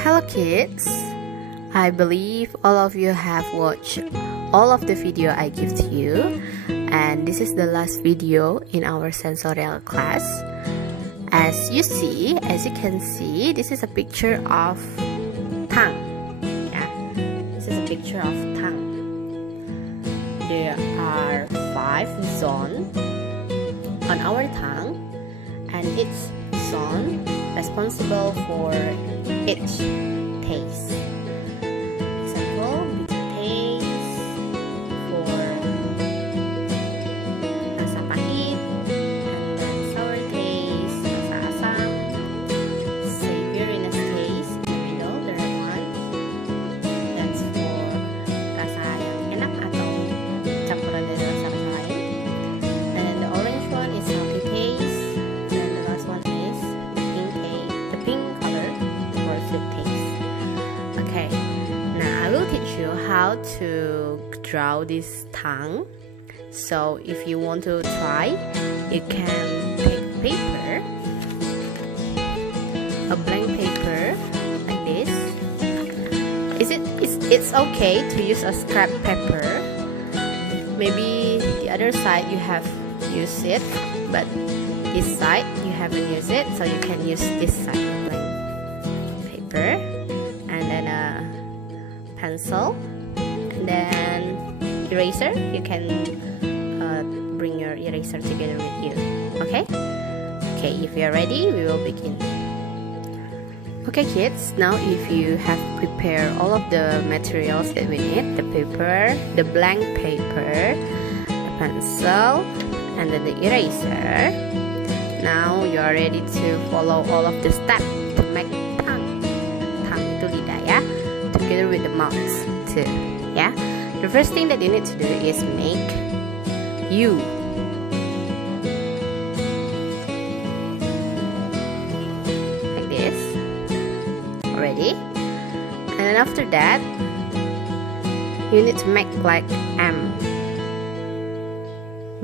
Hello kids, I believe all of you have watched all of the video I give to you, and this is the last video in our sensorial class. As you can see, this is a picture of tongue. Yeah, this is a picture of tongue. There are 5 zones on our tongue, and each zone responsible for each taste. Example, bitter taste for rasa pahit, and then sour taste, rasa asam, savoriness taste, in the middle, the red one, that's for rasa yang enak atau campuran dari rasa-rasa lain. And then the orange one is salty taste. Okay, now I will teach you how to draw this tongue. So if you want to try, you can take paper, a blank paper like this. It's okay to use a scrap paper. Maybe the other side you have used it, but this side you haven't used it, so you can use this side blank paper. Pencil, and then eraser. You can bring your eraser together with you. Okay, if you're ready, we will begin. Okay kids, now if you have prepared all of the materials that we need, the paper, the blank paper, the pencil, and then the eraser, now you are ready to follow all of the steps to make tongue itu lidah ya, together with the mouth too. Yeah, the first thing that you need to do is make U. Like this. Ready? And then after that, you need to make like M.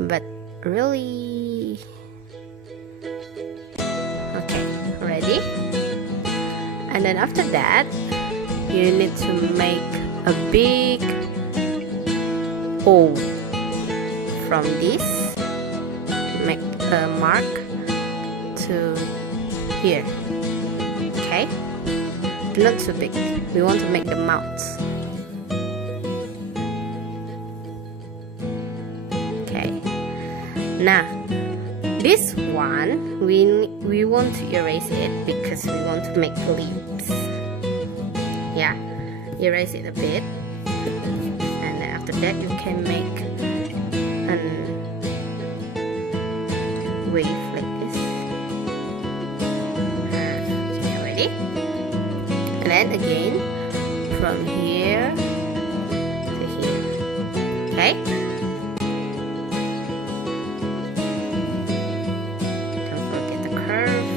But really, okay, ready? And then after that, you need to make a big O. From this, make a mark to here. Okay, not too big. We want to make the mouth. Okay, now this one we want to erase it because we want to make lips. Yeah, erase it a bit, and then after that you can make a wave like this. Okay, ready? And then again from here to here. Okay. Don't forget the curve.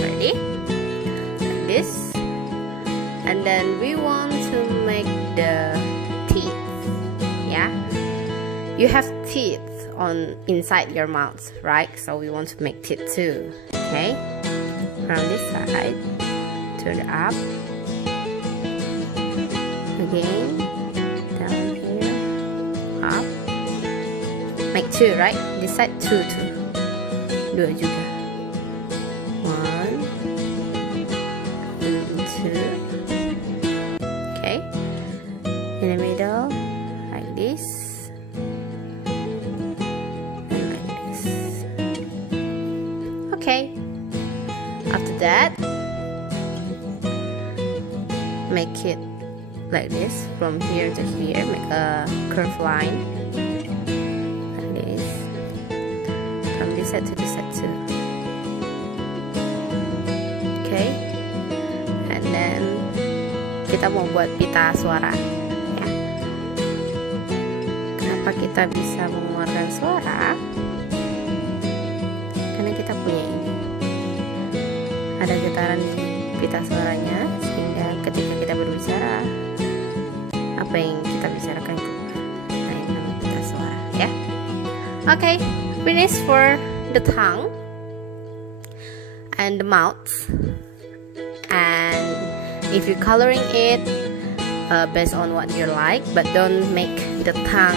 Okay. Ready? This, and then we want to make the teeth. Yeah, you have teeth on inside your mouth, right? So we want to make teeth too. Okay, from this side, turn it up again, down here, up, make 2, right? This side 2 dua juga. 1, 2. Okay, in the middle like this and like this. Okay, after that make it like this from here to here, make a curved line like this, from this side to this side too. Okay, and then kita mau buat pita suara ya. Kenapa kita bisa mengeluarkan suara? Karena kita punya ini, ada getaran di pita suaranya, sehingga ketika kita berbicara, apa yang kita bicarakan keluar. Nah, ini namanya pita suara ya. Okay, finish for the tongue. and the mouth. And if you're coloring it based on what you like, but don't make the tongue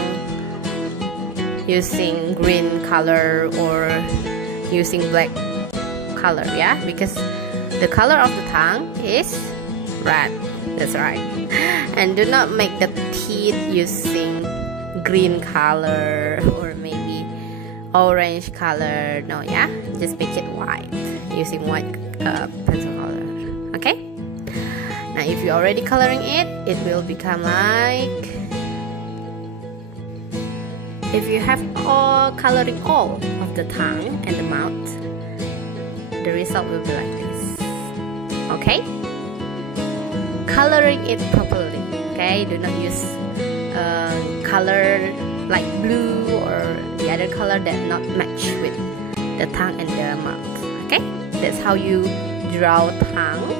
using green color or using black color, yeah, because the color of the tongue is red. That's right. And do not make the teeth using green color or maybe orange color. No, yeah, just make it white using white pencil color. Okay, now if you're already coloring it, it will become like, if you have coloring all of the tongue and the mouth, the result will be like this. Okay, coloring it properly. Okay, do not use color like blue or the other color that not match with the tongue and the mouth. Okay, that's how you draw tongue,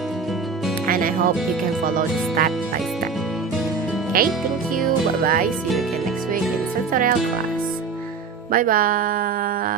and I hope you can follow this step by step. Okay, thank you, bye bye, see you again next week in tutorial class. Bye bye.